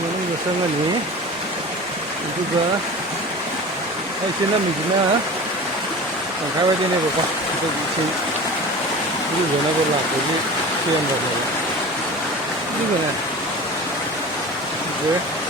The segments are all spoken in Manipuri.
ꯃꯅꯨꯡꯗ ꯆꯪꯉꯅꯤ ꯑꯗꯨꯒ ꯑꯩ ꯆꯦꯟꯂꯝꯃꯤꯁꯤꯅ ꯇꯪꯈꯥꯏꯋꯥꯏꯗꯅꯦꯕꯀꯣ ꯑꯩꯈꯣꯏꯒꯤ ꯏꯁꯤꯡ ꯏꯔꯨꯖꯅꯕ ꯂꯥꯛꯄꯒꯤ ꯁꯦꯝꯕꯅꯦꯕ ꯑꯗꯨꯒꯅꯦ ꯁꯤꯁꯦ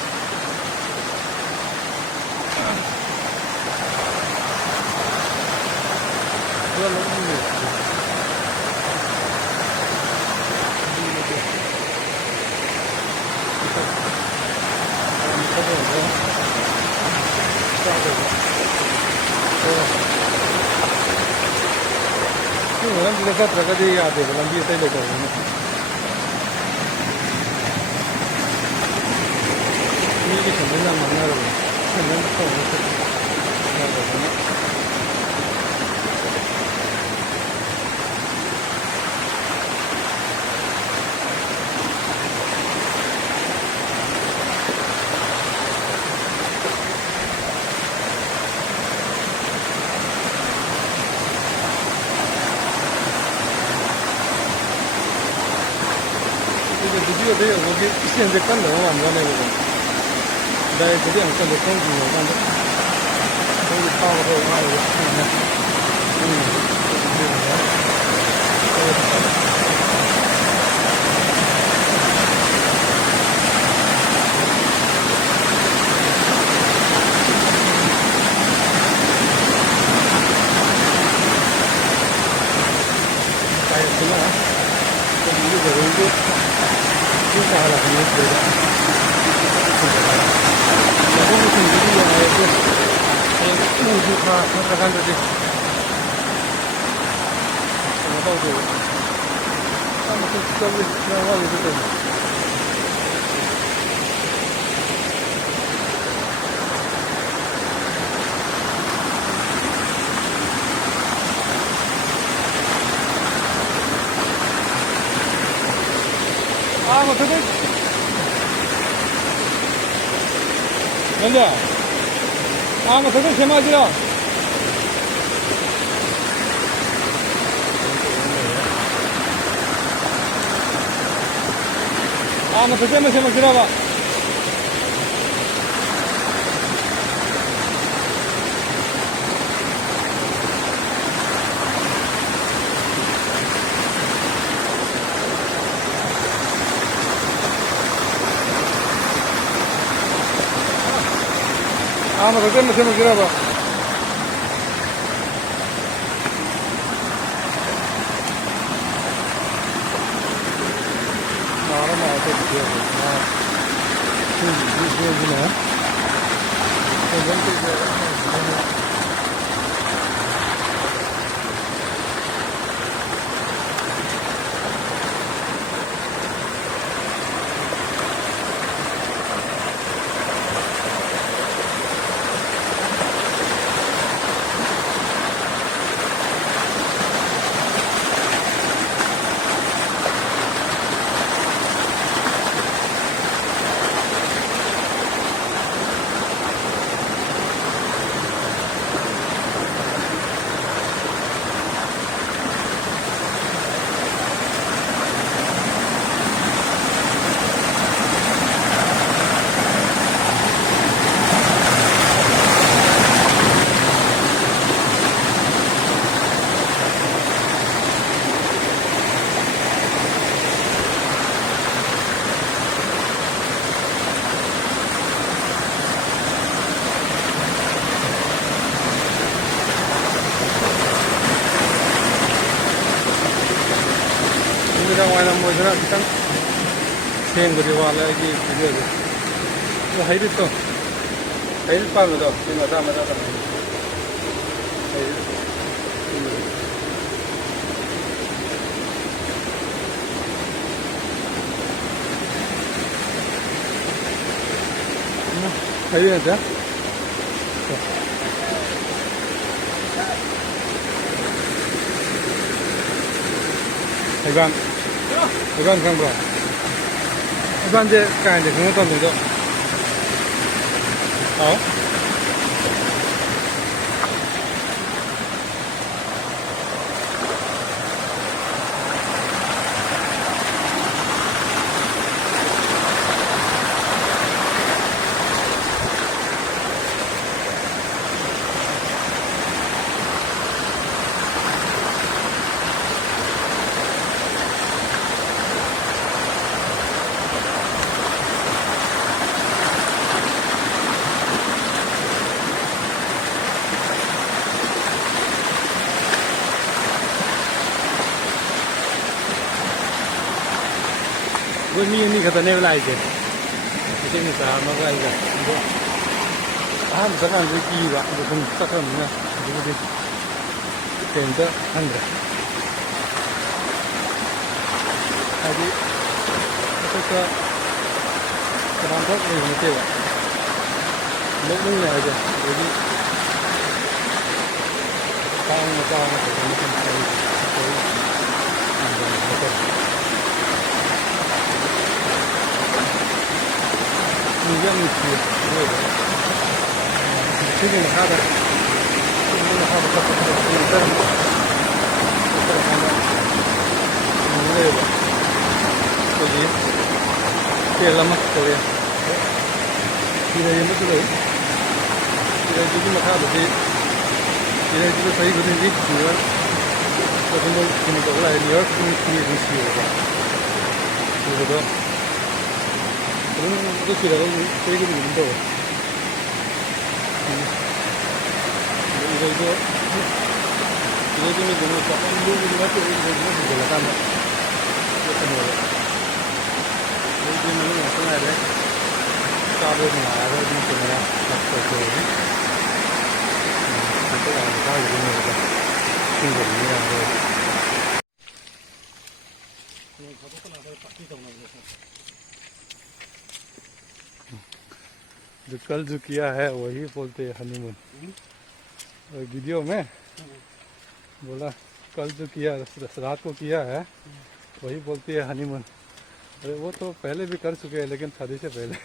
ꯂꯝꯕꯤꯗ ꯆꯠꯇ꯭ꯔꯒꯗꯤ ꯌꯥꯗꯦꯕ ꯂꯝꯕꯤ ꯑꯇꯩ ꯂꯩꯇꯕꯅꯤꯅ ꯃꯤꯒꯤ ꯁꯦꯟꯗꯟ ꯌꯥꯝ ꯃꯥꯡꯅꯔꯕꯅꯤ ꯁꯦꯟꯗꯟ ꯇꯧꯕ ꯌꯥꯗꯕꯅꯤꯅ ꯚꯤꯗꯤꯑꯣꯗ ꯌꯧꯕꯒꯤ ꯏꯁꯇꯦꯟꯁꯦ ꯀꯟꯗꯕ ꯃꯥꯟꯕꯅꯦꯕꯀꯣ ꯗꯥꯏꯔꯦꯛꯇꯗꯤ ꯑꯃꯨꯛꯀ ꯂꯦꯞꯐꯝ ꯌꯦꯡꯉꯀꯥꯟꯗ ꯑꯩꯈꯣꯏꯒꯤ ꯐꯥꯕꯗ ꯋꯥꯔꯤꯕ ꯁꯨꯃꯥꯏꯅ ꯗꯥꯏꯔꯦꯛꯇꯅ ꯑꯩꯈꯣꯏꯒꯤ ꯏꯔꯨꯖꯕꯒꯤ ꯏꯁꯤꯡ ꯁꯥꯍꯜꯂꯛꯄ ꯅꯠꯇ꯭ꯔꯦꯗ ꯃꯐꯝꯁꯤꯡꯁꯤꯗꯤ ꯌꯥꯔꯗꯤ ꯍꯌꯦꯡ ꯅꯣꯡꯖꯨ ꯊꯥ ꯅꯠꯇ꯭ꯔꯀꯥꯟꯗꯗꯤ ꯀꯩꯅꯣ ꯇꯧꯗꯦꯕ ꯃꯈꯣꯏ ꯆꯠꯂꯤ ꯌꯥꯝ ꯋꯥꯠꯂꯤꯗ ꯇꯧꯅꯤ मथादे नंजा मथादे सेमाजिरा मथादे में सेमाजिराबा मथादे में सेमाजिराबा वायरम खितंग सेंबदी वाले वीडियो हईरित हईरित पादो मजा मजा हईरित Iban, Iban kan bro. Iban je kain je kung ton do. Oh. ꯑꯩꯈꯣꯏ ꯃꯤ ꯑꯅꯤ ꯈꯛꯇꯅꯦꯕ ꯂꯥꯛꯏꯁꯦ ꯃꯩꯇꯩ ꯃꯆꯥ ꯑꯃꯒ ꯑꯩꯒ ꯑꯗꯣ ꯑꯍꯥꯟꯕ ꯆꯠꯀꯥꯟꯗꯗꯤ ꯀꯤꯕ ꯑꯗꯣ ꯁꯨꯝ ꯆꯠꯈ꯭ꯔꯕꯅꯤꯅ ꯑꯗꯨꯕꯨꯗꯤ ꯀꯩꯝꯇ ꯈꯟꯗ꯭ꯔꯦ ꯍꯥꯏꯗꯤ ꯃꯊꯛꯇ ꯀꯅꯥꯝꯇ ꯂꯩꯕ ꯅꯠꯇꯦꯕ ꯅꯣꯛꯅꯤꯡꯉꯦ ꯍꯥꯏꯁꯦ ꯑꯗꯒꯤ ꯀꯥꯡ ꯃꯆꯥ ꯑꯃ ꯐꯖꯅ ꯁꯨꯝ ꯃꯤꯁꯦ ꯌꯥꯝ ꯅꯨꯡꯁꯤꯌꯦ ꯃꯣꯏꯗ ꯁꯤꯒꯤ ꯃꯈꯥꯗ ꯁꯤꯒꯤ ꯃꯈꯥꯗ ꯆꯠꯄꯗ ꯆꯠꯂꯀꯥꯟꯗ ꯂꯩꯌꯦꯕ ꯑꯩꯈꯣꯏꯒꯤ ꯍꯣꯇꯦꯜ ꯑꯃ ꯀꯧꯋꯦ ꯁꯤꯔꯩ ꯑꯃꯁꯨ ꯂꯩ ꯁꯤꯔꯩꯗꯨꯒꯤ ꯃꯈꯥꯗꯗꯤ ꯁꯤꯔꯩꯗꯨꯗ ꯆꯍꯤ ꯈꯨꯗꯤꯡꯒꯤ ꯅꯤꯌꯨ ꯌꯥꯔ ꯃꯣꯏ ꯀꯩꯅꯣ ꯇꯧꯕ ꯂꯥꯛꯑꯦ ꯅꯤꯌꯨ ꯌꯥꯔ ꯈꯨꯗꯤꯡꯒꯤ ꯑꯗꯨꯝ ꯁꯤꯌꯦꯕꯀꯣ ꯁꯤꯕꯗꯣ ꯑꯗꯨꯝ ꯑꯗꯨ ꯁꯤꯔꯒ ꯆꯍꯤ ꯈꯨꯗꯤꯡꯒꯤ ꯑꯗꯨꯝ ꯇꯧꯋꯦ 이래도 이래도 조금 누구나 또 이래도 들어가면 이렇게 뭐래 여기는 어떤 애래 까보는 아래 좀 그냥 갖고 저기 그거 다 이런 거다 친구들이야 जो कल जो किया है वही बोलते हैं हनीमून वीडियो में बोला कल जो किया रात को किया है वही बोलती है हनीमून अरे वो तो पहले भी कर चुके हैं लेकिन शादी से पहले